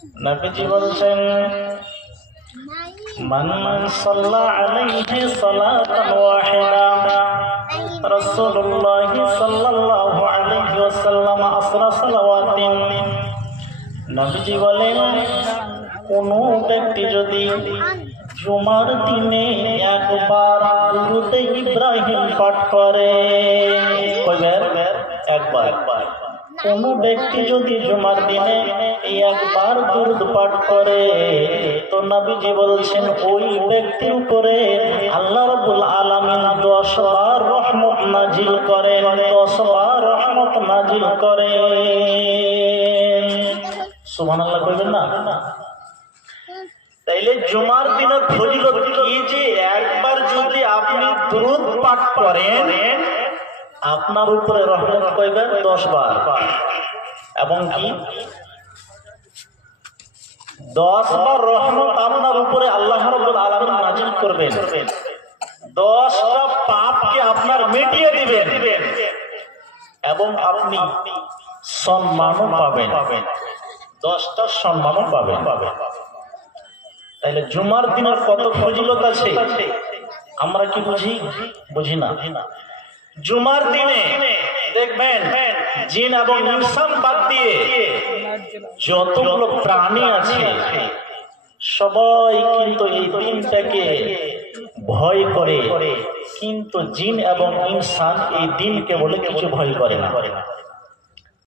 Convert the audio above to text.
নবীজি বলছেন, মান সাল্লা আলাইহি সালাতান ওয়াহিদা, রাসূলুল্লাহ সাল্লাল্লাহু আলাইহি ওয়াসাল্লাম আসরা সালাওয়াতিন। নবীজি বলেন, কোন ব্যক্তি যদি জুমার দিনে একবার দুরূদে ইব্রাহিম পাঠ করে, কয়বার? একবার। কোন ব্যক্তি যদি জুমার দিনে একবার দুরূদ পাঠ করে, তো নবীজি বলছেন ওই ব্যক্তির উপরে আল্লাহ রাব্বুল আলামিন 10 বার রহমত নাজিল করে, 10 বার রহমত নাজিল করে। সুবহানাল্লাহ কইবেন না? তাইলে জুমার দিনের ফজিলত কি যে একবার যদি আপনি দুরূদ পাঠ করেন আপনার উপরে রহমত কয়বার? 10 বার। এবং কি 10 বার রহমত আপনার উপরে আল্লাহ রাব্বুল আলামিন নাজিল করবেন। 10টা পাপকে আপনার মিটিয়ে দিবেন এবং আপনি সম্মানও পাবেন, 10টা সম্মানও পাবেন। তাইলে জুমার দিনের কত ফজিলত আছে আমরা কি বুঝি? বুঝি না। জুমার দিনে দেখবেন জিন এবং ইনসান বাদ দিয়ে যতগুলো প্রাণী আছে সবাই কিন্তু এই দিনটাকে ভয় করে, কিন্তু জিন এবং ইনসান এই দিনকে বলে কিছু ভয় করে না।